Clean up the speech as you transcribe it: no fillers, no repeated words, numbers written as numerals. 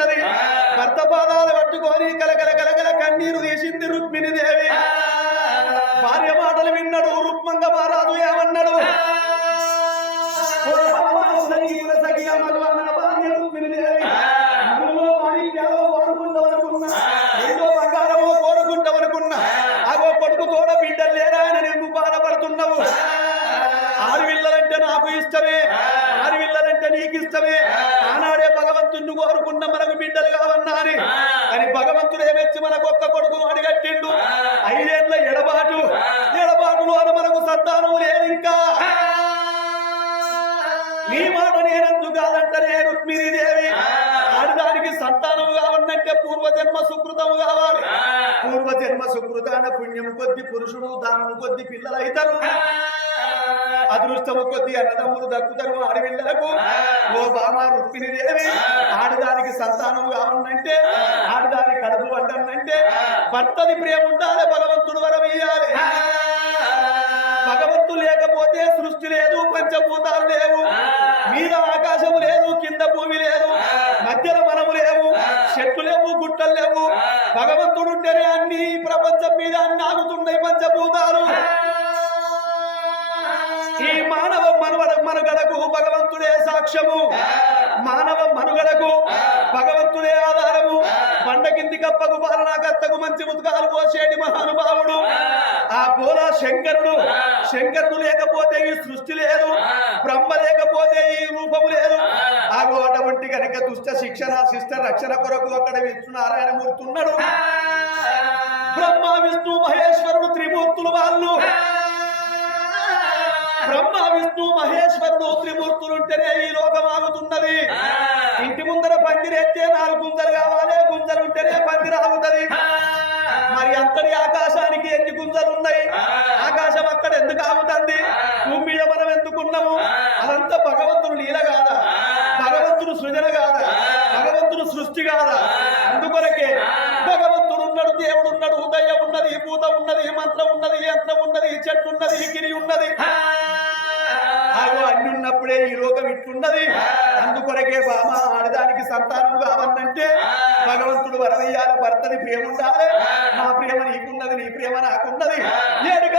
ఉన్నది. భర్త పాదాలు పట్టుకొని కలకల కలకల కన్నీరు తీసింది రుక్మిణి దేవి. భార్య మాటలు విన్నాడు రుక్మంగ మహారాజు ఏమన్నాడు? కోరుకుంటామనుకున్నా అగో కొడుకు తోడ బిడ్డలు లేరా అని నువ్వు బాధపడుతున్నావు. ఆరువిల్లలంటే నాకు ఇష్టమే, ఆరువిల్లలంటే నీకు ఇష్టమే. ఆనాడే భగవంతుణ్ణి కోరుకున్న మనకు బిడ్డలు కావన్నా అని. అని భగవంతుడు ఏమెచ్చి మనకు ఒక్క కొడుకును అడిగట్టిండు. 5 ఏళ్ల ఎడబాటులో మనకు సంతానం లేదు. ఇంకా నీ మాట నేనెందుకు కాదంటనే రుక్మిణీదేవి. ఆడదానికి సంతానం కావాలంటే పూర్వజన్మ సుకృతము కావాలి. పూర్వజన్మ సుకృతాన పుణ్యము కొద్ది పురుషుడు, దానము కొద్ది పిల్లలు అవుతారు. అదృష్టము కొద్ది అన్నదమ్ములు దక్కుతారు ఆడపిల్లలకు. ఓ బామా రుక్మిణీదేవి, ఆడదానికి సంతానం కావాలంటే, ఆడదాని కడుపు వంటనంటే భర్తది ప్రేమ ఉండాలి, భగవంతుడు వరం ఇయ్యాలి. భగవంతుడు లేకపోతే సృష్టి లేదు, పంచభూతాలు లేవు, మీద ఆకాశము లేదు, కింద భూమి లేదు, మధ్యలో మనము లేవు, చెట్లు లేవు, గుట్టలు లేవు. భగవంతుడు ఉంటేనే అన్ని ప్రపంచం మీద అన్ని ఆగుతున్నాయి పంచభూతాలు. ఈ మానవ మనుగడకు భగవంతుడే సాక్ష్యము, మానవ మనుగడకు భగవంతుడే ఆధారము. బండ కింది కప్పకు పాలనా కత్తకు మంచి ముతకాలు పోసేటి మహానుభావుడు ఆ పోలా శంకరుడు లేకపోతే ఈ సృష్టి లేదు, బ్రహ్మ లేకపోతే ఈ రూపము లేదు. ఆగో అటువంటి కనుక దుష్ట శిక్షణ శిష్ట రక్షణ కొరకు అక్కడ విష్ణునారాయణమూర్తి ఉన్నాడు. బ్రహ్మ విష్ణు మహేశ్వరుడు త్రిమూర్తులు వాళ్ళు. బ్రహ్మ విష్ణు మహేశ్వరుడు త్రిమూర్తులుంటేనే ఈ లోకం ఆగుతున్నది. ఇంటి ముందర పందిరెత్తే 4 గుంజలు కావాలి, గుంజలుంటేనే పందిరి ఆగుతుంది. మరి అంతటి ఆకాశానికి ఎన్ని గుంజలు ఉన్నాయి? ఆకాశం అక్కడ ఎందుకు ఆగుతుంది? భూమి మీద మనం ఎందుకున్నాము? అదంతా భగవంతుడు లీల కాదా? భగవంతుడు సృజన కాదా? భగవంతుడు సృష్టి కాదా? అందుకొరకే భగవంతుడు ఉన్నాడు, దేవుడు ఉన్నాడు, ఉదయం ఉన్నది, భూత ఉన్నది, మంత్రం ఉన్నది, యంత్రం ఉన్నది, చెట్టు ఉన్నది, గిరి ఉన్నది. అన్ని ఉన్నప్పుడే ఈ లోకం ఇట్లున్నది. అందుకొరకే బామ ఆడదానికి సంతానం కావాలంటే భగవంతుడు వరమయ్యాల భర్తని ప్రేమ ఉండాలి. నా ప్రేమ నీకున్నది, నీ ప్రేమ నాకున్నది. 7